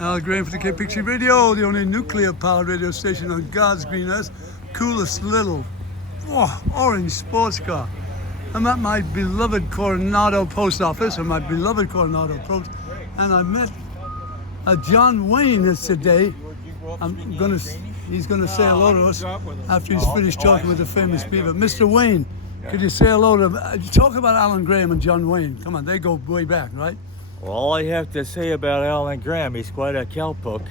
Al Graham for the Cape Picture Radio, the only nuclear-powered radio station on God's green earth. Coolest little orange sports car. I'm at my beloved Coronado post office, or my beloved Coronado post, and I met John Wayne is today. He's gonna say hello to us after he's finished talking with the famous people. Mr. Wayne, could you say hello to talk about Alan Graham and John Wayne? Come on, they go way back, right? Well, all I have to say about Alan Graham, he's quite a cowpoke.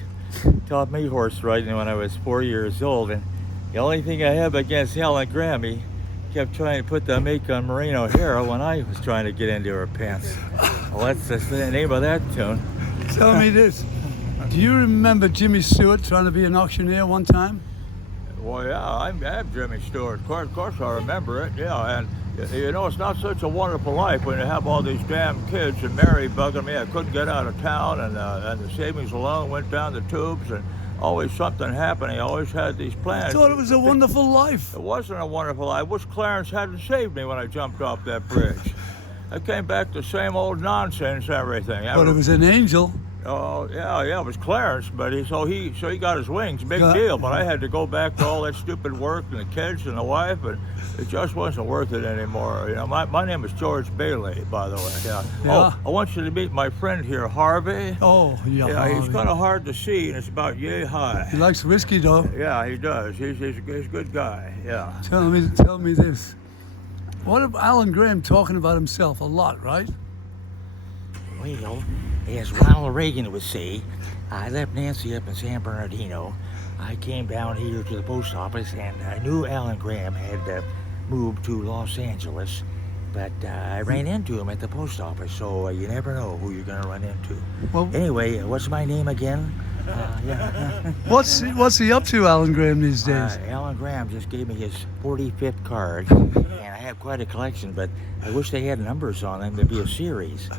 Taught me horse riding when I was 4 years old, and the only thing I have against Alan Graham, he kept trying to put the make on Maureen O'Hara when I was trying to get into her pants. Well, that's the name of that tune. Tell me this. Do you remember Jimmy Stewart trying to be an auctioneer one time? Well, yeah, I'm Jimmy Stewart. Of course I remember it, yeah. And, you know, it's not such a wonderful life when you have all these damn kids and Mary bugging me. I couldn't get out of town, and the savings alone went down the tubes, and always something happening. I always had these plans. I thought it was a wonderful life. It wasn't a wonderful life. I wish Clarence hadn't saved me when I jumped off that bridge. I came back to same old nonsense, everything. But it was an angel. Oh, yeah, it was Clarence, but he got his wings, big deal, but I had to go back to all that stupid work and the kids and the wife, and it just wasn't worth it anymore. You know, my name is George Bailey, by the way. Yeah. Oh, I want you to meet my friend here, Harvey. Oh, yeah. Yeah, Harvey. he's kind of hard to see, and it's about yay high. He likes whiskey, though. Yeah, he does. He's a good guy, yeah. Tell me this. What about Alan Graham talking about himself a lot, right? Well, as Ronald Reagan would say, I left Nancy up in San Bernardino. I came down here to the post office, and I knew Alan Graham had moved to Los Angeles, but I ran into him at the post office, so you never know who you're going to run into. Well, anyway, what's my name again? Yeah. What's he up to, Alan Graham, these days? Alan Graham just gave me his 45th card, and I have quite a collection, but I wish they had numbers on them to be a series.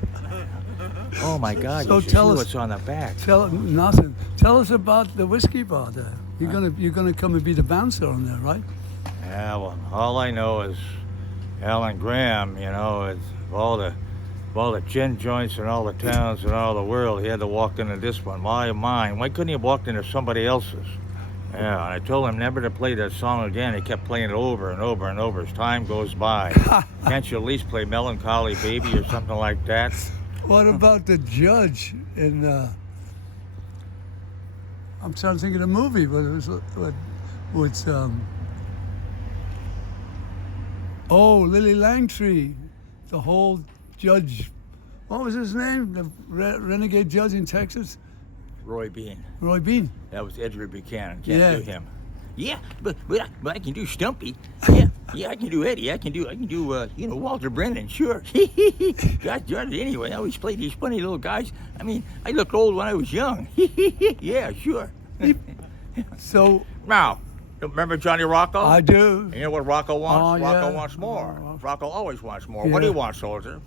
Oh my God! So you should tell see us what's on the back. Nothing. Tell us about the whiskey bar there. You're gonna come and be the bouncer on there, right? Yeah, well, all I know is Alan Graham. You know, it's all the gin joints in all the towns in all the world. He had to walk into this one. Mine. Why couldn't he have walked into somebody else's? Yeah, and I told him never to play that song again. He kept playing it over and over and over as time goes by. Can't you at least play Melancholy Baby or something like that? What about the judge in? I'm trying to think of the movie, but it was Lily Langtry, the whole judge. What was his name? The renegade judge in Texas. Roy Bean. Roy Bean. That was Edward Buchanan. Can't do him. Yeah, but I can do Stumpy. Yeah, I can do Eddie. I can do Walter Brennan. Sure. Got done it anyway. I always played these funny little guys. I mean, I looked old when I was young. Yeah, sure. So now, remember Johnny Rocco? I do. You know what Rocco wants? Oh, Rocco yeah. wants more. Rocco always wants more. Yeah. What do you want, soldier?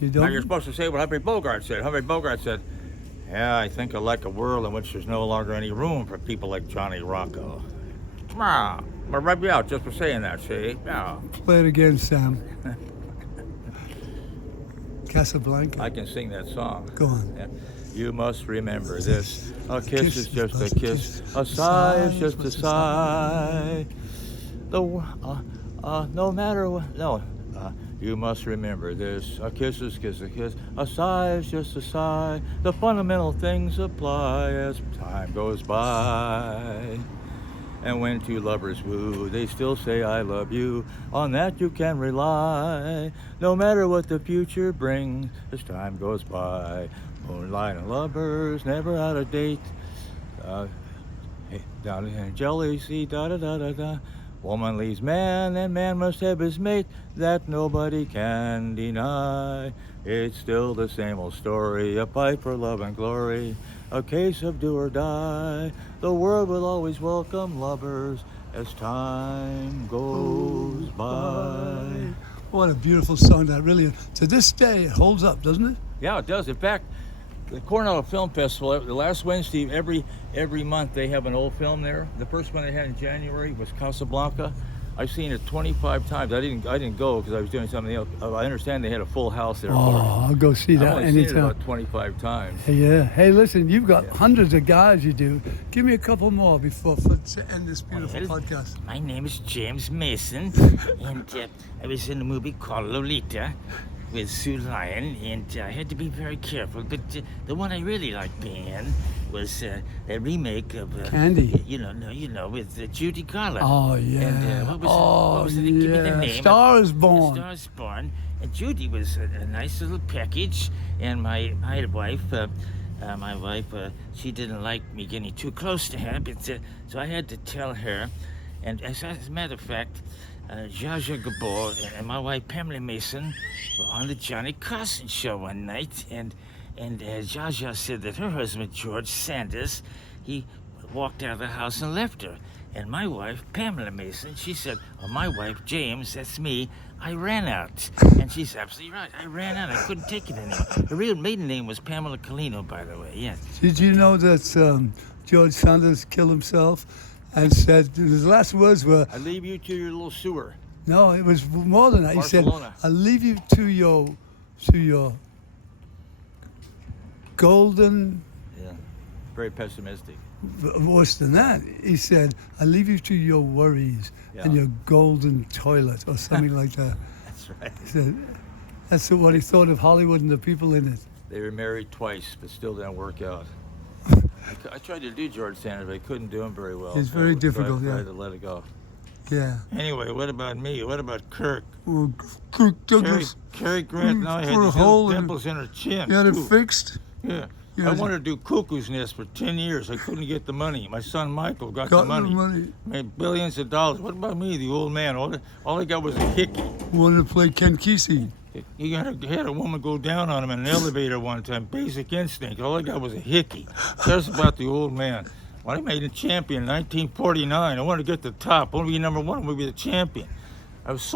You Now don't. you're supposed to say what Humphrey Bogart said. Humphrey Bogart said, "Yeah, I think I like a world in which there's no longer any room for people like Johnny Rocco." I'm gonna rub you out just for saying that, see? Yeah. Play it again, Sam. Casablanca. I can sing that song. Go on. Yeah. You must remember this. A kiss is just a kiss. A sigh is just a sigh. No matter what. No. You must remember this. A kiss is kiss a kiss. A sigh is just a sigh. The fundamental things apply as time goes by. And when two lovers woo, they still say I love you. On that you can rely. No matter what the future brings as time goes by. Moonlight and lovers never out of date. Down in jealousy, da da da da da. Woman leaves man, and man must have his mate. That nobody can deny. It's still the same old story. A fight for love and glory. A case of do or die. The world will always welcome lovers as time goes by. What a beautiful song that really is. To this day, it holds up, doesn't it? Yeah, it does. In fact, the Coronado Film Festival, the last Wednesday, every month they have an old film there. The first one they had in January was Casablanca. I've seen it 25 times. I didn't go because I was doing something else. I understand they had a full house there. Oh, I'll go see I've that only seen it anytime. about 25 times. Hey, yeah. Hey, listen, you've got Yeah. hundreds of guys you do. Give me a couple more before to end this beautiful Well, podcast. My name is James Mason, and I was in a movie called Lolita with Sue Lyon, and I had to be very careful. But the one I really liked being in was a remake of Candy. You know, with Judy Garland. Oh, yeah. And what was it? Give me the name. Star is Born. Star is Born. And Judy was a nice little package, and my wife. My wife, she didn't like me getting too close to her, but so I had to tell her. And as a matter of fact, Zsa Zsa Gabor and my wife Pamela Mason were on the Johnny Carson show one night, and Zsa Zsa said that her husband George Sanders, he walked out of the house and left her. And my wife Pamela Mason, she said, "Well, my wife James, that's me, I ran out." And she's absolutely right. I ran out. I couldn't take it anymore. Her real maiden name was Pamela Colino, by the way. Yes. Did you know that George Sanders killed himself and said his last words were, I leave you to your little sewer. no, it was more than that. He said, Barcelona. "I leave you to your golden." Yeah. Very pessimistic. Worse than that, he said, "I leave you to your worries and Yeah. your golden toilet," or something like that. That's right. He said, that's what he thought of Hollywood and the people in it. They were married twice, but still didn't work out. I tried to do George Sanders, but I couldn't do him very well. It's very So I difficult, tried yeah. to let it go. Yeah. Anyway, what about me? What about Kirk? Well, Kirk Douglas, Cary Grant now put a had these hole little in it. dimples in her chin. you had it too. fixed? Yeah. Yeah, I it's- wanted to do Cuckoo's Nest for 10 years. I couldn't get the money. My son Michael got Got the money. the money. Made billions of dollars. What about me, the old man? All I got was a hickey. Wanted to play Ken Kesey. He had a woman go down on him in an elevator one time. Basic instinct. All I got was a hickey. That's about the old man. When I made a champion in 1949, I wanted to get to the top. I wanted to be number one. I wanted to be the champion. I was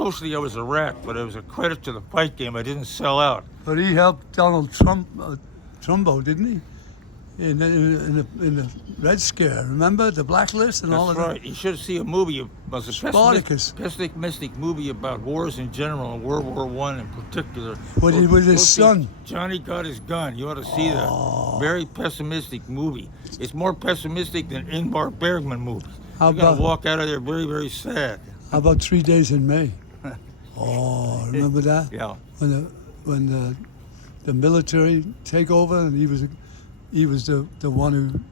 a rat, but it was a credit to the fight game. I didn't sell out. But he helped Donald Trump, Trumbo, didn't he? In the Red Scare, remember the blacklist and all That's of right. You should see a movie. It was a Spartacus. pessimistic movie about wars in general and World War I in particular. With his Go see son. Johnny Got His Gun. You ought to see that. Very pessimistic movie. It's more pessimistic than Ingmar Bergman movies. How You're gonna about- walk out of there very, very sad. How about 3 Days in May? Oh, remember that? Yeah. When the military take over and he was the one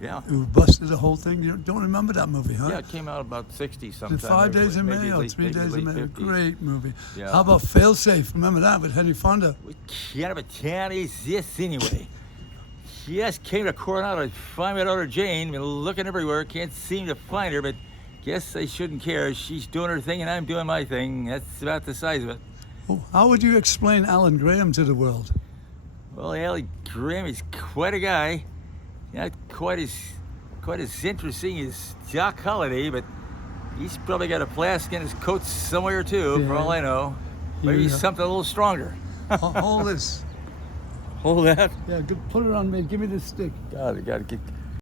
Yeah. who busted the whole thing. You don't remember that movie, huh? Yeah, it came out about 60 The sometime. 5 Days in maybe May or late- 3 maybe Days in late May? 50s. Great movie. Yeah. How about Failsafe? Remember that with Henry Fonda? We can't exist this anyway. She just came to Coronado to find my daughter Jane. Been looking everywhere, can't seem to find her, but guess I shouldn't care. She's doing her thing and I'm doing my thing. That's about the size of it. Oh, how would you explain Alan Graham to the world? Well, Allie Graham is quite a guy. Not quite as interesting as Doc Holliday, but he's probably got a flask in his coat somewhere too, for Yeah. all I know. Maybe Yeah. something a little stronger. Hold this. Hold that. Yeah, put it on me. Give me this stick. God, I gotta get